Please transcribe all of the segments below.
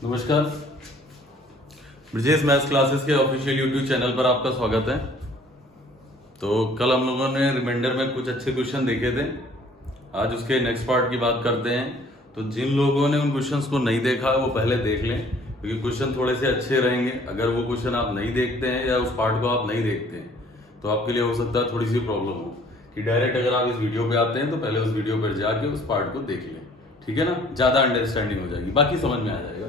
नमस्कार। Brijesh maths classes के official YouTube channel पर आपका स्वागत है। तो कल हम लोगों ने रिमाइंडर में कुछ अच्छे क्वेश्चन देखे थे, आज उसके नेक्स्ट पार्ट की बात करते हैं। तो जिन लोगों ने उन क्वेश्चंस को नहीं देखा वो पहले देख लें, क्योंकि क्वेश्चन थोड़े से अच्छे रहेंगे। अगर वो क्वेश्चन आप नहीं देखते हैं या उस पार्ट को आप नहीं देखते हैं तो आपके लिए हो सकता है थोड़ी सी प्रॉब्लम हो कि डायरेक्ट अगर आप इस वीडियो पे आते हैं तो पहले उस वीडियो पर जाके उस पार्ट को देख लें, ठीक है ना। ज्यादा अंडरस्टैंडिंग हो जाएगी, बाकी समझ में आ जाएगा।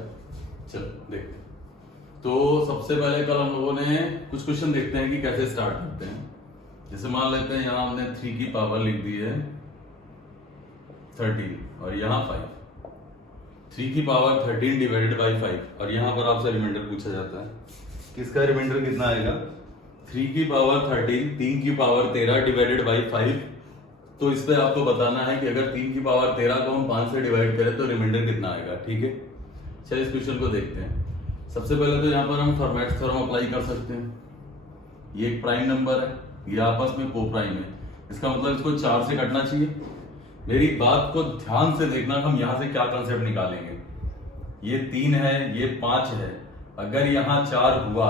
चलो देखते हैं। तो सबसे पहले कल हम लोगों ने कुछ क्वेश्चन देखते हैं कि कैसे स्टार्ट करते हैं। जैसे मान लेते हैं यहाँ हमने 3 की पावर लिख दी है 13 और यहाँ 5। 3 की पावर 13 डिवाइडेड बाई 5 और यहाँ पर आपसे रिमाइंडर पूछा जाता है कि इसका रिमाइंडर कितना आएगा। 3 की पावर 13, 3 की पावर 13 डिवाइडेड बाई 5। तो इस पे आपको बताना है कि अगर 3 की पावर 13 को हम 5 से डिवाइड करें तो रिमाइंडर कितना आएगा, ठीक है। चलिए इस क्वेश्चन को देखते हैं। सबसे पहले तो यहाँ पर हम फॉर्मेट थ्योरम अप्लाई कर सकते हैं। ये एक प्राइम नंबर है, ये आपस में को प्राइम है, इसका मतलब इसको 4 से कटना चाहिए। मेरी बात को ध्यान से देखना, हम यहाँ से क्या कंसेप्ट निकालेंगे। ये 3 है, ये 5 है। अगर यहाँ 4 हुआ,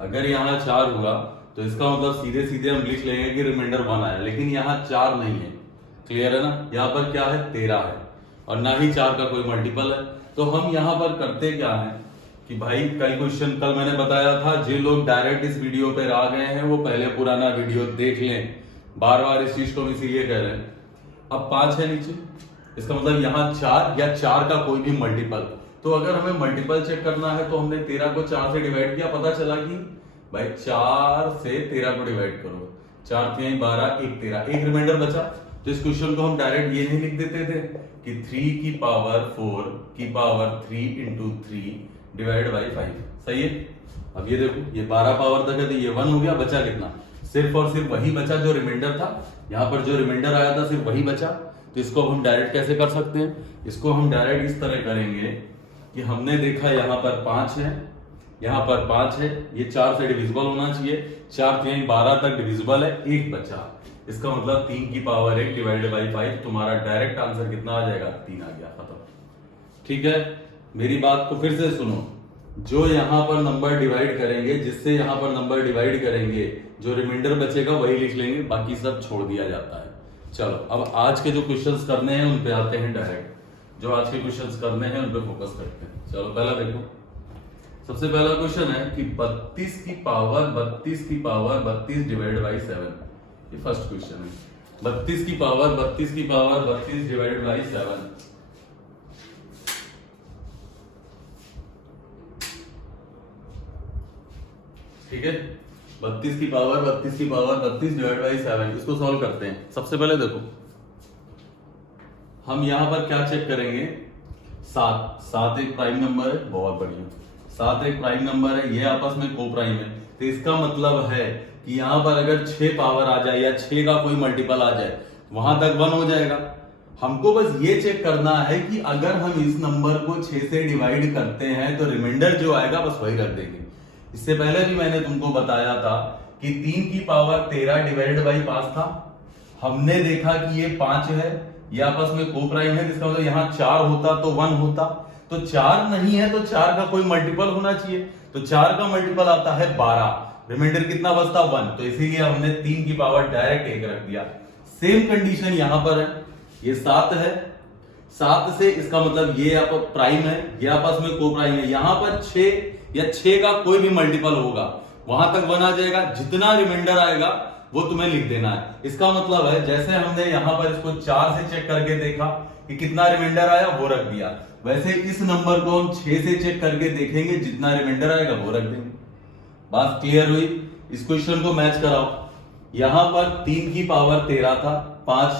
अगर यहाँ 4 हुआ तो इसका मतलब सीधे सीधे हम लिख लेंगे कि रिमाइंडर 1 आया, लेकिन यहाँ 4 नहीं है। क्लियर है ना। यहाँ पर क्या है, 13 है और ना ही 4 का कोई मल्टीपल है। तो हम यहाँ पर करते क्या है कि भाई कल मैंने बताया था, जो लोग डायरेक्ट इस वीडियो पर आ गए हैं वो पहले पुराना वीडियो देख लें। बार बार इस चीज को हम इसीलिए कह रहे हैं। अब 5 है नीचे, इसका मतलब यहाँ 4 या 4 का कोई भी मल्टीपल। तो अगर हमें मल्टीपल चेक करना है तो हमने 13 को 4 से डिवाइड किया, पता चला कि भाई 4 से 13 को डिवाइड करो, 4 3 12 1 13, एक रिमाइंडर बचा। तो इस क्वेश्चन को हम डायरेक्ट ये नहीं लिख देते थे कि 3 की पावर 4 की पावर 3 इंटू 3 डिवाइड बाई 5। सही है। अब ये देखो, ये 12 पावर तक है तो ये 1 हो गया। बचा कितना, सिर्फ और सिर्फ वही बचा जो रिमाइंडर था। यहाँ पर जो रिमाइंडर आया था सिर्फ वही बचा। तो इसको हम डायरेक्ट कैसे कर सकते हैं, इसको हम डायरेक्ट इस तरह करेंगे कि हमने देखा यहाँ पर 5 है, यहाँ पर 5 है, ये 4 से डिविजिबल होना चाहिए। 4 3 12 तक डिविजिबल है, 1 बचा। इसका मतलब 3 की पावर 1 डिवाइडेड बाई 5। तुम्हारा डायरेक्ट आंसर कितना आ जाएगा, 3 आ गया, खत्म। ठीक है। मेरी बात को फिर से सुनो, जो यहाँ पर नंबर डिवाइड करेंगे, जिससे यहाँ पर नंबर डिवाइड करेंगे, जो रिमाइंडर बचेगा वही लिख लेंगे, बाकी सब छोड़ दिया जाता है। चलो अब आज के जो क्वेश्चंस करने हैं उन पे आते हैं डायरेक्ट। जो आज के क्वेश्चंस करने हैं उन पे फोकस करते हैं। चलो पहला देखो, सबसे पहला क्वेश्चन है कि 32 की पावर 32 डिवाइडेड बाई 7। ये फर्स्ट क्वेश्चन है। 32 की पावर 32 डिवाइडेड बाई 7। ठीक है। 32 की पावर 32 डिवाइड बाई 7, इसको सॉल्व करते हैं। सबसे पहले देखो, हम यहां पर क्या चेक करेंगे। 7 एक प्राइम नंबर है, बहुत बढ़िया। 7 एक प्राइम नंबर है, ये आपस में को प्राइम है। तो इसका मतलब है कि यहां पर अगर 6 पावर आ जाए या 6 का कोई मल्टीपल आ जाए, वहां तक 1 हो जाएगा। हमको बस ये चेक करना है कि अगर हम इस नंबर को 6 से डिवाइड करते हैं तो रिमाइंडर जो आएगा बस वही रख देंगे। इससे पहले भी मैंने तुमको बताया था कि 3 की पावर 13 डिवाइडेड बाई 5 था। हमने देखा कि ये 5 है, ये आपस में को प्राइम है, जिसका मतलब यहाँ 4 होता तो 1 होता। तो 4 नहीं है तो 4 का कोई मल्टीपल होना चाहिए। तो 4 का मल्टीपल आता है 12, रिमाइंडर कितना बचता, 1। तो इसीलिए हमने 3 की पावर डायरेक्ट 1 रख दिया। सेम कंडीशन यहां पर है, ये 7 है, 7 से इसका मतलब ये आप प्राइम है, ये आपस में को प्राइम है। यहां पर 6 या 6 का कोई भी मल्टीपल होगा, वहां तक 1 आ जाएगा। जितना रिमाइंडर आएगा वो तुम्हें लिख देना है। इसका मतलब है जैसे हमने यहां पर इसको 4 से चेक करके देखा कि कितना रिमाइंडर आया, वो रख दिया, वैसे इस नंबर को हम 6 से चेक करके देखेंगे, जितना रिमाइंडर आएगा वो रख देंगे। बात क्लियर हुई। इस क्वेश्चन को मैच कराओ। यहां पर 3 की पावर 13 था, 5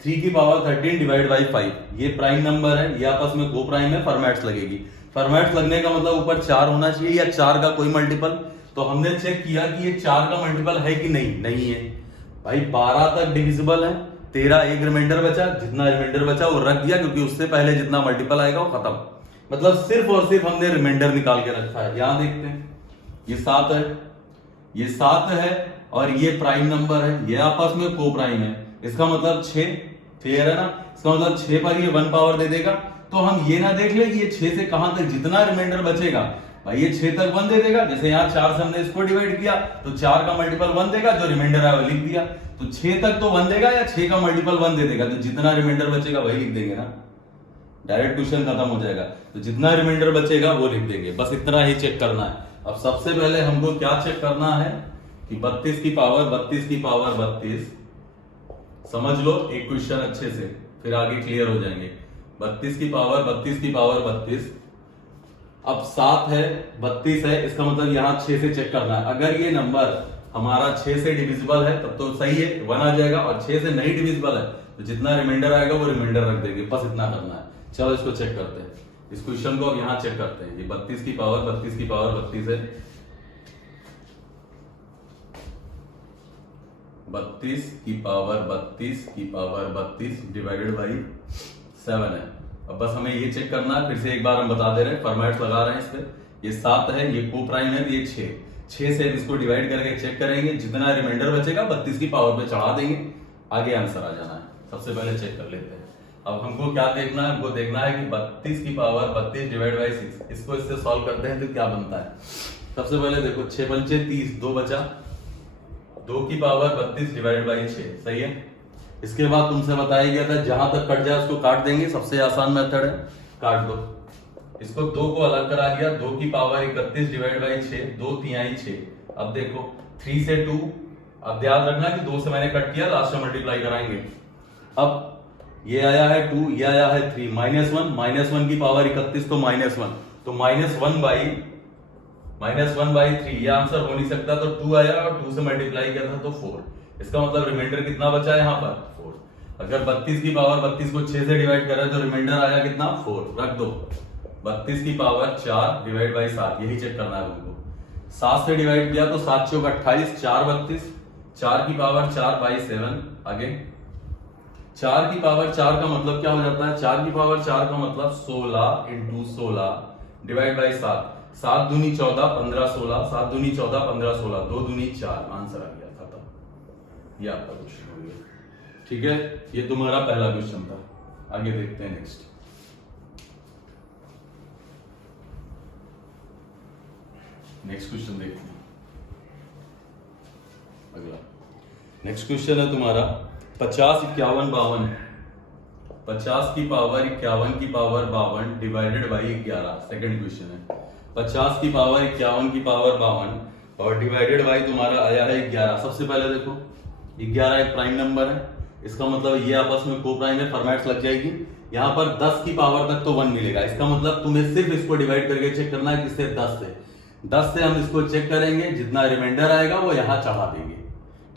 3 की पावर 13 डिवाइड बाई 5। ये प्राइम नंबर है, ये आपस में को प्राइम है, फॉर्मेट्स लगेगी। फॉर्मेट्स लगने का मतलब ऊपर 4 होना चाहिए या 4 का कोई मल्टीपल। तो हमने चेक किया कि ये 4 का मल्टीपल है कि नहीं है। भाई 12 तक डिविजिबल है, 13 एक रिमाइंडर बचा, जितना रिमाइंडर बचा वो रख दिया, क्योंकि उससे पहले जितना मल्टीपल आएगा वो खत्म। मतलब सिर्फ और सिर्फ हमने रिमाइंडर निकाल के रखा है। यहां देखते हैं, ये 7 है, ये 7 है और ये प्राइम नंबर है, ये आपस में को प्राइम है। इसका मतलब 6 क्लियर है ना? इसका मतलब 6 पर ये 1 पावर दे देगा। तो हम ये ना देख ले कि ये 6 से कहां तक जितना रिमाइंडर बचेगा भाई ये 6 तक 1 दे देगा। जैसे यहाँ 4 से हमने इसको डिवाइड किया तो 4 का मल्टीपल 1 देगा, जो रिमाइंडर है वो लिख दिया। तो 6 तक तो 1 देगा या 6 का मल्टीपल 1 दे देगा, तो जितना रिमाइंडर बचेगा वही लिख देंगे ना, डायरेक्ट क्वेश्चन खत्म हो जाएगा। तो जितना रिमाइंडर बचेगा वो लिख देंगे, बस इतना ही चेक करना है। अब सबसे पहले हमको क्या चेक करना है कि 32 की पावर 32 की पावर 32, समझ लो एक क्वेश्चन अच्छे से, फिर आगे क्लियर हो जाएंगे। 32 की पावर 32 की पावर 32, अब 7 है 32 है, इसका मतलब यहाँ 6 से चेक करना है। अगर ये नंबर हमारा 6 से डिविजिबल है तब तो सही है, 1 आ जाएगा, और 6 से नहीं डिविजिबल है तो जितना रिमाइंडर आएगा वो रिमाइंडर रख देंगे, बस इतना करना है। चलो इसको चेक करते हैं, इस क्वेश्चन को अब यहाँ चेक करते हैं। ये 32 की पावर 32 की पावर 32 है, 32 की पावर 32 की पावर 32 डिवाइडेड बाई 7 है। अब बस हमें ये चेक करना है, फिर से एक बार हम बता दे रहे हैं, फॉर्मेट लगा रहे हैं इस पे। ये 7 है, ये को प्राइम है, ये 6 से इसको डिवाइड करके चेक करेंगे, जितना रिमाइंडर बचेगा 32 की पावर पे चढ़ा देंगे, आगे आंसर आ जाना है। सबसे पहले चेक कर लेते हैं। अब हमको क्या देखना है, हमको देखना है कि 32 की पावर 32 डिवाइड बाई 6, इसको इससे सॉल्व करते हैं तो क्या बनता है। सबसे पहले देखो 6 पंचे 30, 2 बचा, 2 की पावर 32 डिवाइड बाई 6, सही है। इसके बाद तुमसे बताया गया था जहां तक कट जाए उसको काट देंगे, सबसे आसान मेथड है, काट दो। इसको 2 को अलग करा दिया, 2 की पावर 31 डिवाइड बाई 6, 2 तिहाई 6। अब देखो 3 से 2, अब याद रखना कि 2 से मैंने कट किया, लास्ट में मल्टीप्लाई कराएंगे। अब ये आया है 2, ये आया है 3, -1 की पावर 31 तो -1, तो -1 बाई 3, ये आंसर हो नहीं सकता, तो 2 आया और 2 से मल्टीप्लाई किया था तो 4। इसका मतलब रिमाइंडर कितना बचा है यहाँ पर 4। अगर 32 की पावर 32 को 6 से डिवाइड करें तो रिमाइंडर आया कितना 4, रख दो। 32 की पावर 4 डिवाइड बाई 7, यही चेक करना है हमको। 7 से डिवाइड किया तो 7 चौक 28, 4 32, 4 की पावर 4 बाई 7, आगे 4 की पावर 4 का मतलब क्या हो जाता है, 4 की पावर 4 का मतलब 16 इंटू 16 डिवाइड बाई 7, 7 दूनी 14, 15 16, 7 दूनी 14, 15 16, 2 दूनी 4, आंसर आ गया, खत्म। ये आपका क्वेश्चन हो गया, ठीक है। ये तुम्हारा पहला क्वेश्चन था, आगे देखते हैं नेक्स्ट। नेक्स्ट क्वेश्चन देखते हैं, अगला नेक्स्ट क्वेश्चन है तुम्हारा 50 51 52, 50 की पावर 51 की power 52 divided by 11, second question है। 50 की पावर 51 की पावर 52 और डिवाइडेड बाई तुम्हारा आया है 11। सबसे पहले देखो 11 एक प्राइम नंबर है, इसका मतलब ये आपस में को प्राइम है, फॉर्मेट्स लग जाएगी। यहाँ पर 10 की पावर तक तो 1 मिलेगा, इसका मतलब तुम्हें सिर्फ इसको डिवाइड करके चेक करना है, किससे 10 से हम इसको चेक करेंगे, जितना रिमाइंडर आएगा वो यहाँ चढ़ा देंगे,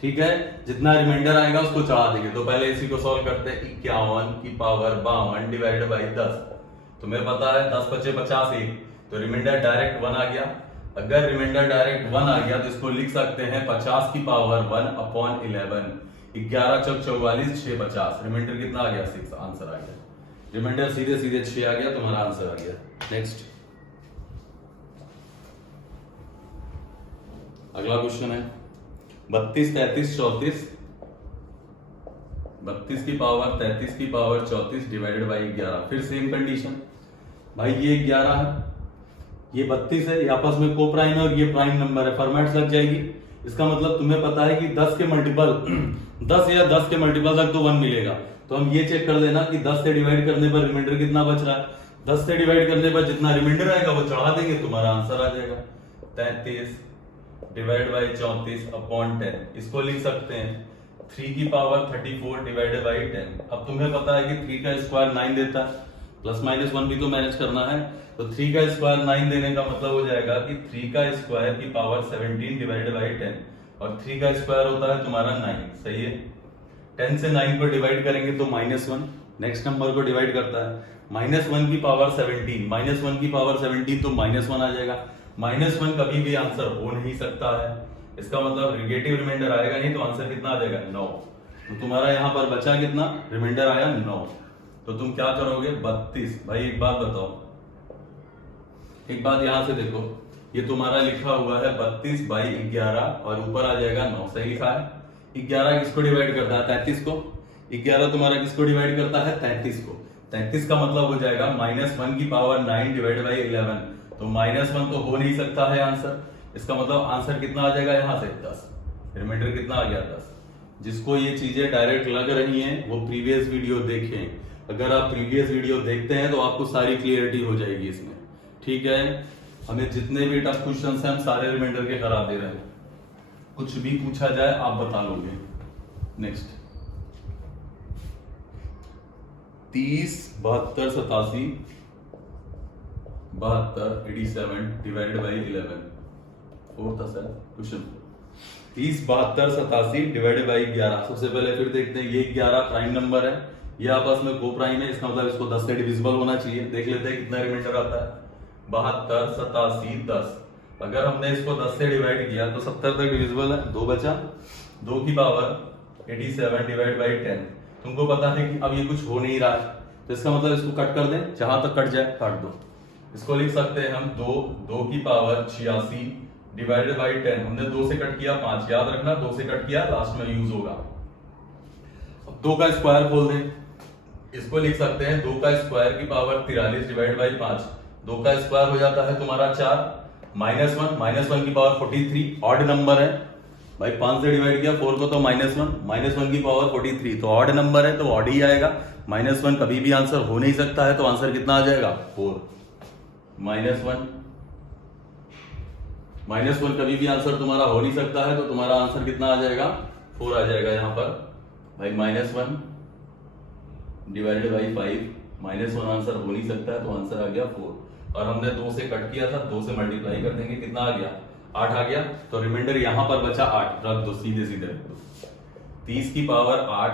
ठीक है। जितना रिमाइंडर आएगा उसको चढ़ा देंगे। तो पहले इसी को सॉल्व करते हैं, 51 की पावर 52 डिवाइडेड बाई 10, तुम्हें पता है 10 बचे 85, तो रिमाइंडर डायरेक्ट 1 आ गया। अगर रिमाइंडर डायरेक्ट 1 आ गया तो इसको लिख सकते हैं 50 की पावर 1 अपॉन 11, 11 चौक 44, 6 50, रिमाइंडर कितना आ गया 6, आंसर आ गया। रिमाइंडर सीधे सीधे 6 आ गया, तुम्हारा आंसर आ गया। नेक्स्ट अगला क्वेश्चन है 32 33 34, 32 की पावर 33 की पावर 34 डिवाइडेड बाई 11, फिर सेम कंडीशन भाई, ये 11 है, ये 32 है, ये आपस में को प्राइम है और ये प्राइम नंबर है, फॉर्मेट्स लग जाएगी। इसका मतलब तुम्हें पता है कि 10 के मल्टीपल 10 या 10 के मल्टीपल तक तो 1 मिलेगा। तो हम ये चेक कर लेना कि 10 से डिवाइड करने पर रिमाइंडर कितना बच रहा है, 10 से डिवाइड करने पर जितना रिमाइंडर आएगा वो चढ़ा देंगे, तुम्हारा आंसर आ जाएगा 33 डिवाइड बाई 34 अपॉन 10। इसको लिख सकते हैं 3 की पावर 34 डिवाइडेड बाई 10। अब तुम्हें पता है कि 3 का स्क्वायर 9 देता है, प्लस माइनस 1 भी तो मैनेज करना है, तो 3 का स्क्वायर 9 देने का मतलब हो जाएगा कि 3 का स्क्वायर की पावर 17 डिवाइडेड बाई 10, और 3 का स्क्वायर होता है तुम्हारा 9, सही है। 10 से 9 को डिवाइड करेंगे तो -1, नेक्स्ट नंबर को डिवाइड करता है, -1 की पावर 17, -1 की पावर 17 तो -1 आ जाएगा। -1 कभी भी आंसर हो नहीं सकता है, इसका मतलब नेगेटिव रिमाइंडर आएगा नहीं, तो आंसर कितना आ जाएगा 9। तो तुम्हारा यहाँ पर बचा कितना, रिमाइंडर आया 9, तो तुम क्या करोगे 32। भाई एक बात बताओ, एक बात यहां से देखो, ये तुम्हारा लिखा हुआ है 32 बाई 11 और ऊपर आ जाएगा 9, सही लिखा है। 11 किसको डिवाइड करता है 33 को, 11 तुम्हारा किसको डिवाइड करता है? 33 को। 33 का मतलब हो जाएगा -1 की पावर 9 डिवाइड बाई 11। तो -1 तो हो नहीं सकता है आंसर। इसका मतलब आंसर कितना आ जाएगा यहां से? 10। रिमाइंडर कितना आ गया? 10। जिसको ये चीजें डायरेक्ट लग रही हैं वो प्रीवियस वीडियो देखें। अगर आप प्रीवियस वीडियो देखते हैं तो आपको सारी क्लियरिटी हो जाएगी इसमें, ठीक है। हमें जितने भी टफ क्वेश्चन हैं हम सारे रिमाइंडर के करा दे रहे हैं, कुछ भी पूछा जाए आप बता लोगे। Next 30, 72, 87, 87 divided by 11। फोर्थ था सर क्वेश्चन। 30, 72, 87 divided by 11। सबसे पहले फिर देखते हैं, ये 11 प्राइम नंबर है, ये आपस में को प्राइम है, इसका मतलब इसको 10 से डिविजिबल होना चाहिए। देख लेते हैं कितना रिमाइंडर आता है। 72, 87, 10। अगर हमने इसको 10 से डिवाइड किया तो 70 तक डिविजिबल है, 2 बचा। 2 की पावर 87 डिवाइड बाई 10। तुमको पता है कि अब ये कुछ हो नहीं रहा है, तो इसका मतलब इसको कट कर दें, जहां तक कट जाए काट दो। इसको लिख सकते हैं हम 2 की पावर 86 डिवाइडेड बाई 10। हमने 2 से कट किया 5, याद रखना 2 से कट किया लास्ट में यूज होगा। अब 2 का स्क्वायर खोल दें, इसको लिख सकते हैं 2 का स्क्वायर की पावर 43 डिवाइड बाई 5। 2 का स्क्वायर हो जाता है तुम्हारा 4, -1 की पावर 43, ऑड नंबर है भाई, 5 से डिवाइड किया 4 को तो -1 की पावर 43, तो ऑड नंबर है तो ऑड ही आएगा। -1 कभी भी आंसर हो नहीं सकता है, तो आंसर कितना आ जाएगा? 4। -1 कभी भी आंसर तुम्हारा हो नहीं सकता है, तो तुम्हारा आंसर कितना आ जाएगा? 4 आ जाएगा यहां पर भाई। -1 डिवाइडेड बाई 5, -1 आंसर हो नहीं सकता है, तो आंसर आ गया 4। और हमने 2 से कट किया था, 2 से मल्टीप्लाई कर देंगे, कितना आ गया? 8 आ गया। तो रिमाइंडर यहां पर बचा 8, रख दो, सीधे सीधे रख दो। 30 की पावर 8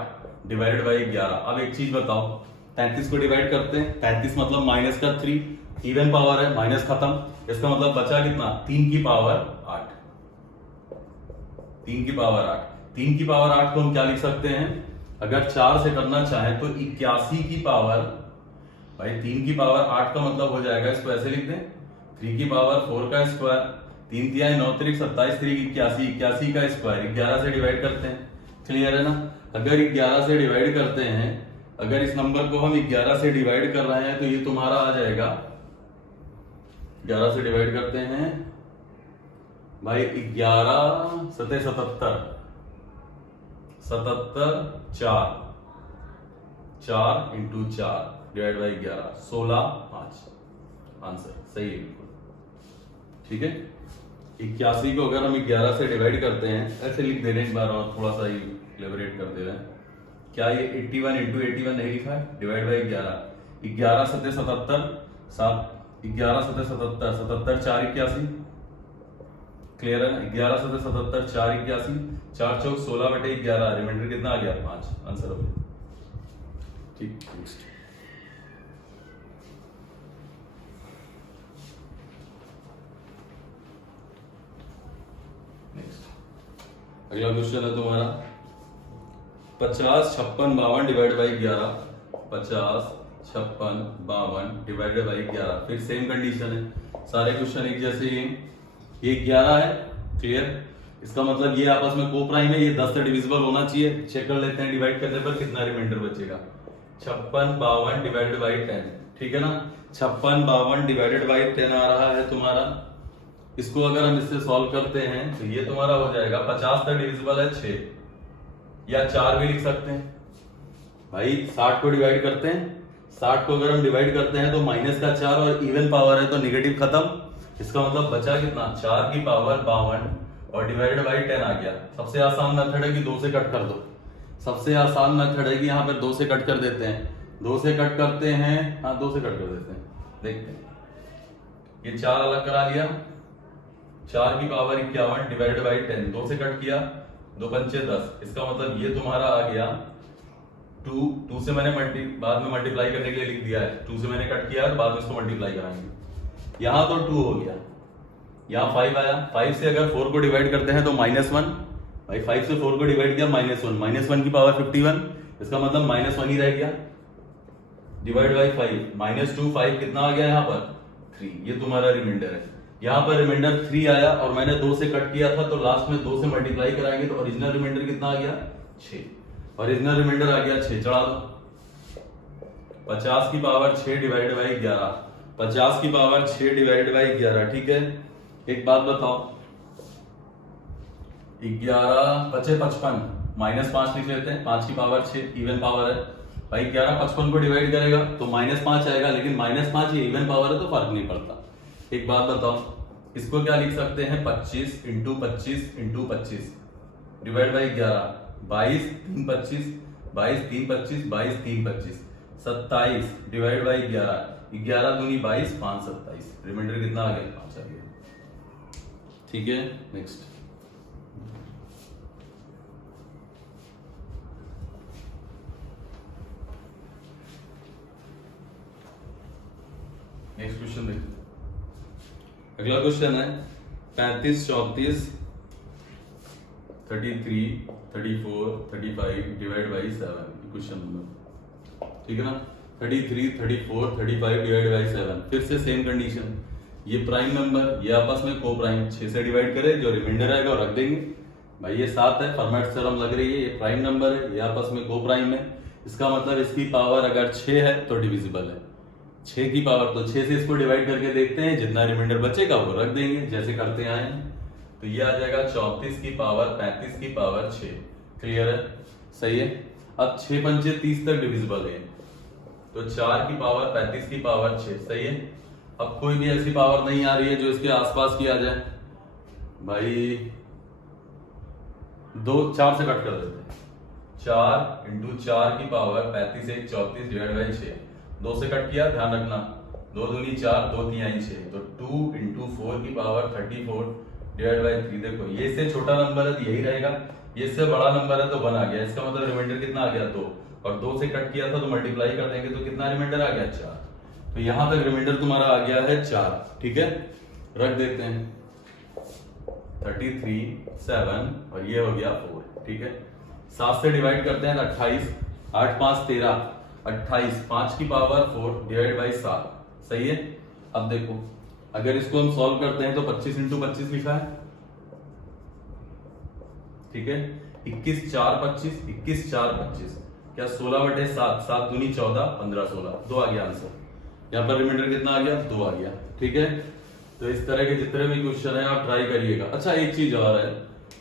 डिवाइडेड बाई 11। अब एक चीज बताओ, 33 को डिवाइड करते हैं, 33 मतलब माइनस का 3, इवन पावर है, माइनस खत्म। इसका मतलब बचा कितना? 3 की पावर 8। 3 की पावर 8। 3 की पावर 8 को हम क्या लिख सकते हैं? अगर 4 से करना चाहें तो 81 की पावर, भाई 3 की पावर 8 का मतलब हो जाएगा, इसको ऐसे लिख दें 3 की पावर 4 का स्क्वायर, 3 तिहाई 9 त्रिक 27, 3 81, 81 का स्क्वायर 11 से डिवाइड करते हैं। क्लियर है ना? अगर 11 से डिवाइड करते हैं, अगर इस नंबर को हम 11 से डिवाइड कर रहे हैं तो ये तुम्हारा आ जाएगा, 11 से डिवाइड करते हैं भाई 11 सते 77, 4 इंटू 4 डिवाइड बाई 11, 16, 5। आंसर सही है बिल्कुल, ठीक है। 81 को अगर हम 11 से डिवाइड करते हैं, ऐसे लिख दे रहे हैं एक बार और थोड़ा सा इलेबोरेट कर दे रहे हैं। क्या ये 81 इंटू 81 नहीं लिखा है? डिवाइड बाई 11, 11 सते 77, 11 सते 77, 77 4 81। क्लियर है ना? 11 सते 77 4 81, 4 चौक 16/11, रिमाइंडर कितना आ गया? 5। आंसर हो गया, ठीक। नेक्स्ट अगला क्वेश्चन है तुम्हारा 50, 56, 52 डिवाइड बाई 11। 50, 56, 52 divided by 11। फिर सेम कंडीशन है, सारे क्वेश्चन एक जैसे ही। ये 11 है, क्लियर। इसका मतलब ये आपस में को प्राइम है, ये 10 से डिविजिबल होना चाहिए। चेक कर लेते हैं डिवाइड करने पर कितना रिमाइंडर बचेगा। 56, 52 डिवाइडेड बाई 10, ठीक है ना। 56, 52 डिवाइडेड बाई 10 आ रहा है तुम्हारा। इसको अगर हम इससे सॉल्व करते हैं तो ये तुम्हारा हो जाएगा 50 तक डिविजिबल है 6, या 4 भी लिख सकते हैं भाई। 60 को डिवाइड करते हैं, 60 को अगर हम डिवाइड करते हैं तो माइनस का 4 और इवन पावर है तो नेगेटिव खत्म। इसका मतलब बचा कितना? 4 की पावर 52 और डिवाइडेड बाई 10 आ गया। सबसे आसान मेथड है कि 2 से कट कर दो। सबसे आसान मेथड है कि यहाँ पर 2 से कट कर देते हैं। 2 से कट करते हैं, हाँ 2 से कट कर देते हैं। देखते हैं, ये 4 अलग करा लिया, 4 की पावर 51 डिवाइडेड बाई 10, 2 से कट किया, 2 पंचे 10। इसका मतलब ये तुम्हारा आ गया 2 से मैंने बाद में मल्टीप्लाई करने के लिए लिख दिया है। 2 से मैंने कट किया, बाद में इसको मल्टीप्लाई कराएंगे। यहाँ तो 2 हो गया, यहाँ 5 आया। 5 से अगर 4 को डिवाइड करते हैं तो -1 भाई। 5 से 4 को डिवाइड किया -1, -1 की पावर 51, इसका मतलब -1 ही रह गया डिवाइड बाई 5। -2, 5 कितना आ गया यहाँ पर? 3। ये तुम्हारा रिमाइंडर है। यहाँ पर रिमाइंडर 3 आया और मैंने 2 से कट किया था, तो लास्ट में 2 से मल्टीप्लाई कराएंगे तो ओरिजिनल रिमाइंडर कितना आ गया? 6। ओरिजिनल रिमाइंडर आ गया 6, चढ़ा दो। 50 की पावर 6 डिवाइड बाई 11, 50 की पावर 6 डिवाइड बाई 11, ठीक है। एक बात बताओ, 11 बचे 55, -5 लिख लेते हैं, 5 की पावर 6 इवन पावर है भाई, 11 55 को डिवाइड करेगा तो -5 आएगा, लेकिन -5 ये इवन पावर है तो फर्क नहीं पड़ता। एक बात बताओ, इसको क्या लिख सकते हैं, 25 into 25 into 25 divide by 11, 22 3 25, 22 3 25, 22 3 25, 27 divide by 11, 11 दूनी 22, 5 27, रिमाइंडर कितना आ गया, 5 आ गया, ठीक है। नेक्स्ट क्वेश्चन देखिए। अगला क्वेश्चन है 35 34 33 34 35 डिवाइड बाई 7, क्वेश्चन नंबर, ठीक है ना। 33 34 35 डिवाइड बाई 7, फिर से सेम कंडीशन, ये प्राइम नंबर ये आपस में को प्राइम, 6 से डिवाइड करें, जो रिमाइंडर आएगा रख देंगे भाई। ये 7 है, फॉर्मेट थ्योरम लग रही है, ये प्राइम नंबर है, ये आपस में को प्राइम है, इसका मतलब इसकी पावर अगर 6 है तो डिविजिबल है। 6 की पावर, तो 6 से इसको डिवाइड करके देखते हैं, जितना रिमाइंडर बचेगा वो रख देंगे जैसे करते आए हैं। तो ये आ जाएगा 34 की पावर 35 की पावर 6, क्लियर है, सही है। अब 6 पंचे 30 तक डिविजिबल है, तो 4 की पावर 35 की पावर 6, सही है। अब कोई भी ऐसी पावर नहीं आ रही है जो इसके आसपास की आ जाए भाई, 4 से कट कर देते हैं, 4 इंटू 4 की पावर 35 1 34 डिवाइड बाई 6, 2 से कट किया, ध्यान रखना, 2 दूनी 4 2 3 6, तो 2 इंटू 4 की पावर 34 डिवाइड बाई 3, देखो ये इससे छोटा नंबर है तो यही रहेगा, ये इससे बड़ा नंबर है तो 1 आ गया, इसका मतलब रिमाइंडर कितना आ गया 2, और 2 से कट किया था तो मल्टीप्लाई कर देंगे तो कितना रिमाइंडर आ गया 4, तो यहां तक रिमाइंडर तुम्हारा आ गया है 4, ठीक है। रख देते हैं 33 7 और ये हो गया 4, ठीक है। 7 से डिवाइड करते हैं 28, 8 5 13, 28, 5 की पावर 4 डिवाइड बाई 7, सही है। अब देखो अगर इसको हम सॉल्व करते हैं तो 25 इंटू 25 लिखा है, ठीक है। 21 4 25, 21 4 25, क्या 16 बटे 7, 7 दूनी 14 15 16, 2 आ गया आंसर। यहाँ पर रिमाइंडर कितना आ गया, 2 आ गया, ठीक है। तो इस तरह के जितने भी क्वेश्चन है आप ट्राई करिएगा। अच्छा एक चीज और है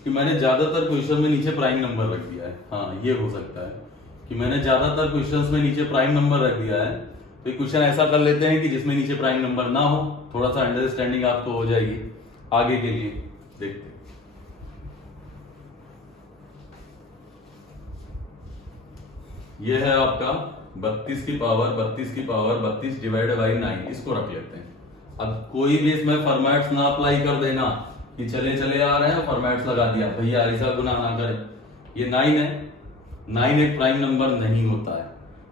कि मैंने ज्यादातर क्वेश्चन में नीचे प्राइम नंबर रख दिया है, हाँ ये हो सकता है कि मैंने ज्यादातर क्वेश्चंस में नीचे प्राइम नंबर रख दिया है, तो क्वेश्चन ऐसा कर लेते हैं कि जिसमें नीचे प्राइम नंबर ना हो, थोड़ा सा अंडरस्टैंडिंग आपको हो जाएगी आगे के लिए। देखते हैं ये है आपका 32 की पावर 32 डिवाइड बाई 9, इसको रख लेते हैं। अब कोई भी इसमें फॉर्मेट्स ना अप्लाई कर देना कि चले चले आ रहे हैं फॉर्मेट्स लगा दिया, भैया ऐसा गुनाह ना करें। ये 9 है, 9 एक प्राइम नंबर नहीं होता है,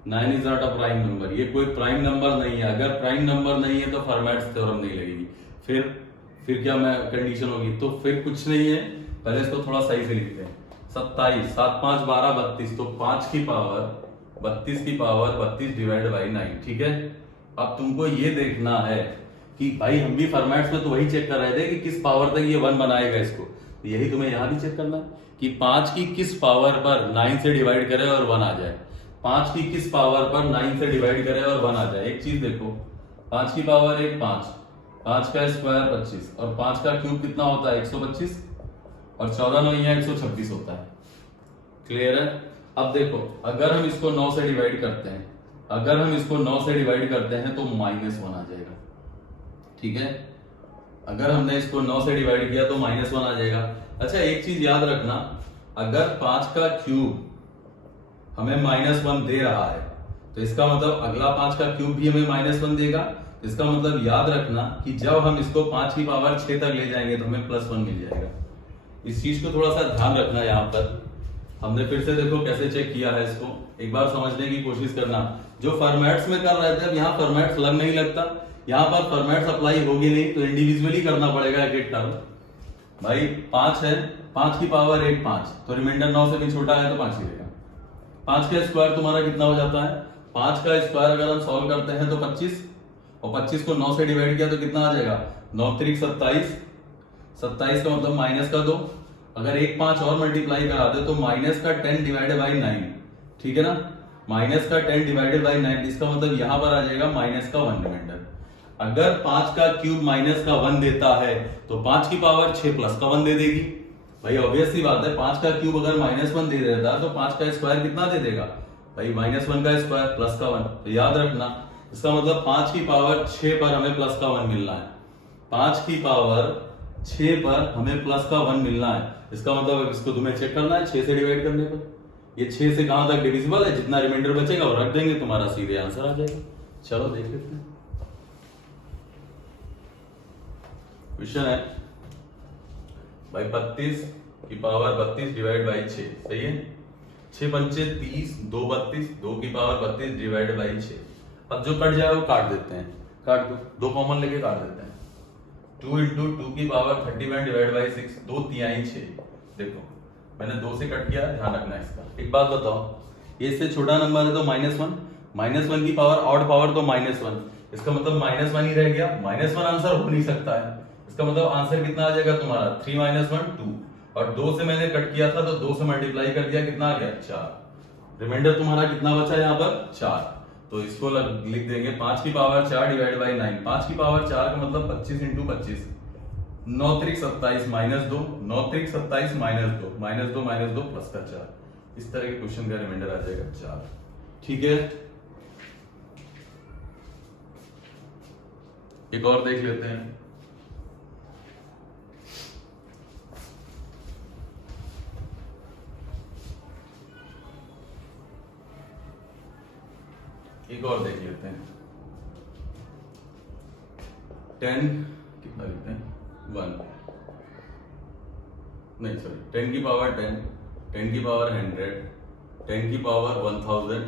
9 is not a prime number, ये कोई प्राइम नंबर नहीं है। अगर प्राइम नंबर नहीं है तो फॉर्मेट्स थ्योरम नहीं लगेगी, फिर क्या मैं कंडीशन होगी, तो फिर कुछ नहीं है। पहले इसको थोड़ा सही से लिखते हैं, 27 7 5 12 32, तो 5 की पावर 32 डिवाइड बाई 9, ठीक है। अब तुमको ये देखना है कि भाई हम भी फॉर्मेट्स में तो वही चेक कर रहे थे कि किस पावर तक ये 1 बनाएगा इसको, तो यही तुम्हें यहां भी चेक करना है कि 5 की किस पावर पर 9 से डिवाइड करे और 1 आ जाए। 5 की किस पावर पर 9 से डिवाइड करे और 1 आ जाए। एक चीज देखो, 5 की पावर 1 5, 5 का स्क्वायर 25 और 5 का क्यूब कितना होता है 125 और 14 9 126 होता है, क्लियर है। अब देखो अगर हम इसको 9 से डिवाइड करते हैं, अगर हम इसको 9 से डिवाइड करते हैं तो -1 आ जाएगा, ठीक है। अगर हमने इसको 9 से डिवाइड किया तो -1 आ जाएगा। अच्छा एक चीज याद रखना, अगर 5 का क्यूब हमें -1 दे रहा है तो इसका मतलब अगला 5 का क्यूब भी हमें -1 देगा। इसका मतलब याद रखना कि जब हम इसको 5 की पावर 6 तक ले जाएंगे तो हमें +1 मिल जाएगा। इस चीज को थोड़ा सा ध्यान रखना। यहाँ पर हमने फिर से देखो कैसे चेक किया है, इसको एक बार समझने की कोशिश करना। जो फॉर्मेट्स में कर रहे थे अब यहाँ फॉर्मेट्स लग नहीं लगता, यहाँ पर फॉर्मेट्स अप्लाई होगी नहीं, तो इंडिविजुअली करना पड़ेगा एक एक टर्म। भाई 5 है, 5 की पावर 1 5, तो रिमाइंडर 9 से भी छोटा है तो 5 ही रहेगा। 5 का स्क्वायर तुम्हारा कितना हो जाता है, 5 का स्क्वायर अगर हम सॉल्व करते हैं तो 25, और 25 को 9 से डिवाइड किया तो कितना आ जाएगा 9 3 27, 27 का मतलब -2, अगर 1 5 और मल्टीप्लाई करा दे तो -10 डिवाइड बाई 9, ठीक है ना, माइनस का 10 डिवाइडेड बाई 9, इसका मतलब यहां पर आ जाएगा माइनस का 1 रिमाइंडर। अगर 5 का क्यूब माइनस का 1 देता है तो 5 की पावर 6 प्लस का 1 दे देगी। भाई ऑब्वियस सी बात है, 5 का क्यूब अगर -1 दे देता है तो 5 का स्क्वायर कितना दे देगा भाई, -1 का स्क्वायर प्लस का 1। तो याद रखना, इसका मतलब 5 की पावर 6 पर हमें प्लस का 1 मिलना है। 5 की पावर 6 पर हमें प्लस का 1 मिलना है। इसका मतलब इसको तुम्हें चेक करना है 6 से डिवाइड करने पर, ये 6 से कहां तक डिविजिबल है, जितना रिमाइंडर बचेगा वो रख देंगे, तुम्हारा सीधे आंसर आ जाएगा। चलो देख लेते हैं। क्वेश्चन है भाई 32 की पावर 32 डिवाइड बाई 6, सही है। 6 पंचे 30, 2 32, 2 की पावर 32 डिवाइड बाई 6। अब जो कट जाए वो काट देते हैं, काट दो, 2 कॉमन लेके काट देते हैं। 2 इंटू 2 की पावर 31 डिवाइड बाई 6, 2 तिहाई 6। देखो मैंने 2 से कट किया, ध्यान रखना इसका। एक बात बताओ, ये इससे छोटा नंबर है तो -1 की पावर ऑड पावर तो -1, इसका मतलब -1 ही रह गया। -1 आंसर हो नहीं सकता है, इसका मतलब आंसर कितना आ जाएगा तुम्हारा 3 - 1 2, और 2 से मैंने कट किया था तो 2 से मल्टीप्लाई कर दिया, कितना आ गया 4। रिमाइंडर तुम्हारा कितना बचा यहाँ पर 4, तो इसको लिख देंगे 5 की पावर 4 डिवाइड बाई 9। 5 की पावर 4 का मतलब 25 इंटू 25, 9 त्रिक 27 -2, 9 त्रिक 27 -2, -2 प्लस का 4। इस तरह के क्वेश्चन का रिमाइंडर आ जाएगा 4। ठीक है, एक और देख लेते हैं। एक और देख लेते हैं। 10 कितना लिखते हैं 1, नहीं सॉरी 10 की पावर 10, 10 की पावर 100, 10 की पावर 1000,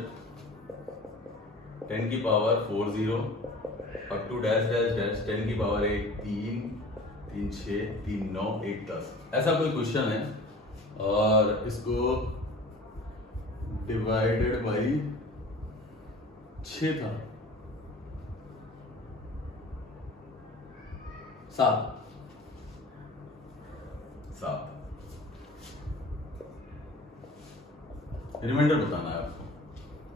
10 की power 40, up to dash dash dash 10 की पावर 1, 3, 3 6, 3 9, 1 10। ऐसा कोई क्वेश्चन है और इसको डिवाइडेड बाई 6 था, 7 रिमाइंडर बताना है आपको।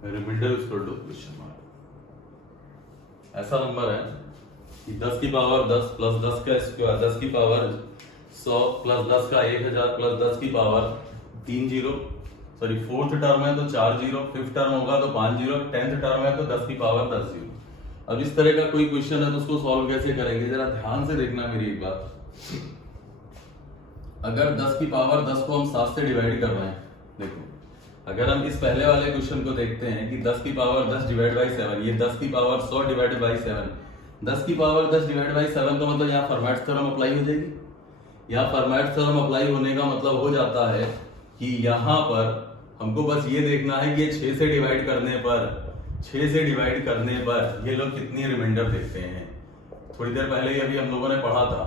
Reminder equal to question mark. ऐसा नंबर है कि 10 की पावर 10 प्लस 10 का स्क्वायर, 10 की पावर 100 प्लस 10 का 1000 प्लस 10 की power 3 zero, sorry 4th term है तो 4 जीरो, 5th टर्म होगा तो 5 जीरो, 10th टर्म है तो 10 की पावर 10 जीरो। अब इस तरह का कोई क्वेश्चन है तो उसको सॉल्व कैसे करेंगे, जरा ध्यान से देखना मेरी एक बात। अगर 10 की पावर 10 को हम 7 से डिवाइड कर रहे हैं, देखो अगर हम इस पहले वाले क्वेश्चन को देखते हैं कि 10 की पावर 10 डिवाइड बाई 7, ये 10 की पावर 100 डिवाइडेड बाई 7, 10 की पावर 10 डिवाइड बाई 7 का मतलब यहाँ फॉर्मेट थ्योरम अप्लाई हो जाएगी। यहाँ फॉर्मेट थ्योरम अप्लाई होने का मतलब हो जाता है कि यहाँ पर हमको बस ये देखना है कि ये 6 से डिवाइड करने पर ये लोग कितनी रिमाइंडर देते हैं। थोड़ी देर पहले ही अभी हम लोगों ने पढ़ा था,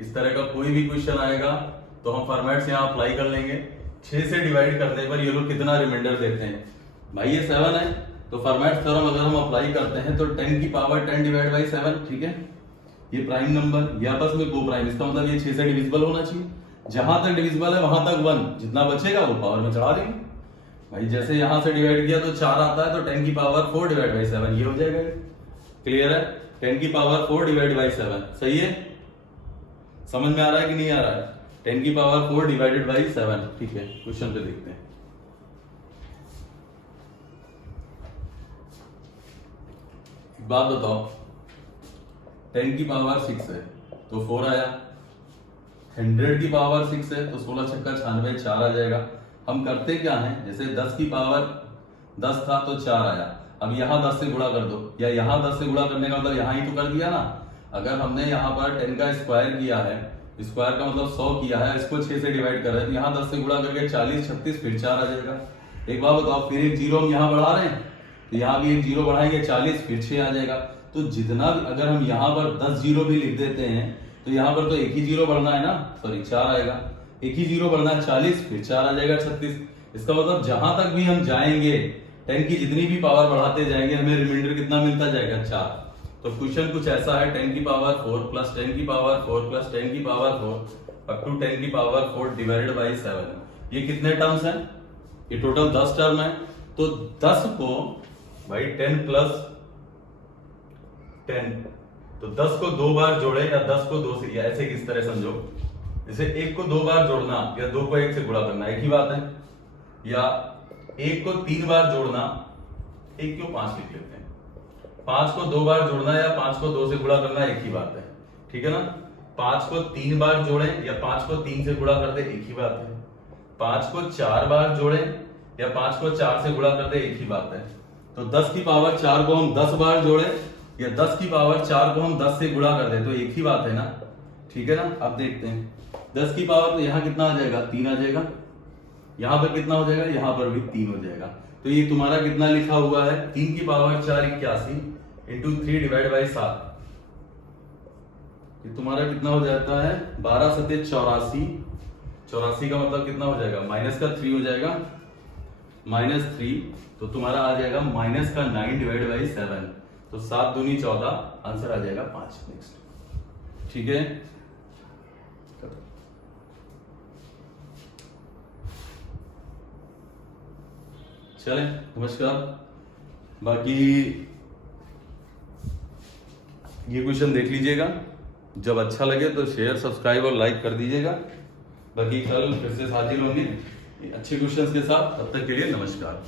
इस तरह का कोई भी क्वेश्चन आएगा तो हम फॉर्मेट्स यहाँ अप्लाई कर लेंगे। 6 से डिवाइड करने पर ये लोग कितना रिमाइंडर देते हैं। भाई ये 7 है तो फॉर्मेट थ्योरम अगर हम अप्लाई करते हैं तो 10 की पावर 10 डिवाइड बाई 7, ठीक है। ये प्राइम नंबर, ये आपस में को प्राइम, इसका मतलब ये 6 से डिविजिबल होना चाहिए। जहां तक डिविजिबल है वहां तक 1, जितना बचेगा वो पावर में चढ़ा देंगे। भाई जैसे यहां से डिवाइड किया तो 4 आता है तो 10 की पावर 4 डिवाइड बाई 7 ये हो जाएगा। क्लियर है, 10 की पावर 4 डिवाइड बाई 7, सही है। समझ में आ रहा है कि नहीं आ रहा है, 10 की पावर 4 डिवाइडेड बाई 7, ठीक है। क्वेश्चन पे देखते हैं। बात बताओ, 10 की पावर 6 है तो 4 आया, 100 की पावर 6 है तो 16 छक्का 96, 4 आ जाएगा। हम करते क्या है, जैसे 10 की पावर 10 था तो 4 आया, अब यहाँ 10 से गुणा कर दो, या यहाँ 10 से गुणा करने का मतलब यहाँ ही तो कर दिया ना। अगर हमने यहाँ पर 10 का स्क्वायर किया है, स्क्वायर का मतलब 100 किया है, इसको 6 से डिवाइड कर रहे हैं तो यहाँ 10 से गुणा करके 40 36 फिर 4 आ जाएगा। एक बात बताओ, फिर एक जीरो हम यहाँ बढ़ा रहे हैं तो यहाँ भी एक जीरो बढ़ाएंगे, 40 फिर 6 आ जाएगा। तो जितना भी अगर हम यहाँ पर 10 जीरो भी लिख देते हैं तो यहाँ पर तो एक ही जीरो बढ़ना है ना, सॉरी 4 आएगा, एक ही जीरो बढ़ना है 40 फिर 4 आ जाएगा 36। इसका मतलब जहां तक भी हम जाएंगे 10 की जितनी भी पावर बढ़ाते जाएंगे हमें रिमाइंडर कितना मिलता जाएगा 4। तो क्वेश्चन कुछ ऐसा है, 10 की पावर 4 प्लस 10 की पावर 4 प्लस 10 की पावर 4 अप टू 10 की पावर 4 डिवाइडेड बाई 7। ये कितने टर्म्स हैं, ये टोटल 10 टर्म है, तो 10 को भाई 10 प्लस 10, तो 10 को 2 बार जोड़े या 10 को 2 से, या ऐसे किस तरह समझो, जैसे 1 को 2 बार जोड़ना या 2 को 1 से गुणा करना एक ही बात है, या 1 को 3 बार जोड़ना, 1 क्यों 5 लिख लेते हैं, 5 को 2 बार जोड़ना या 5 को 2 से गुणा करना एक ही बात है, ठीक है ना। 5 को 3 बार जोड़े या 5 को 3 से गुणा कर दे एक ही बात है, 5 को 4 बार जोड़े या 5 को 4 से गुणा कर दे एक ही बात है। तो 10 की पावर 4 को हम 10 बार जोड़े या 10 की पावर 4 को हम 10 से गुणा कर दे तो एक ही बात है ना, ठीक है ना। अब देखते हैं 10 की पावर, तो यहाँ कितना आ जाएगा, 3 आ जाएगा, यहाँ पर कितना हो जाएगा, यहाँ पर भी 3 हो जाएगा। तो ये तुम्हारा कितना लिखा हुआ है, 3 की पावर 4 81 इंटू 3 डिवाइड बाई 7, ये तुम्हारा कितना हो जाता है, 12 सत्ते 84, 84 का मतलब कितना हो जाएगा, माइनस का 3 हो जाएगा, -3, तो तुम्हारा आ जाएगा माइनस का 9 डिवाइड बाई 7, तो 7 दूनी 14, आंसर आ जाएगा 5। नेक्स्ट, ठीक है। चले, नमस्कार। बाकी ये क्वेश्चन देख लीजिएगा, जब अच्छा लगे तो शेयर, सब्सक्राइब और लाइक कर दीजिएगा। बाकी कल फिर से हाजिर होंगे अच्छे क्वेश्चंस के साथ, तब तक के लिए नमस्कार।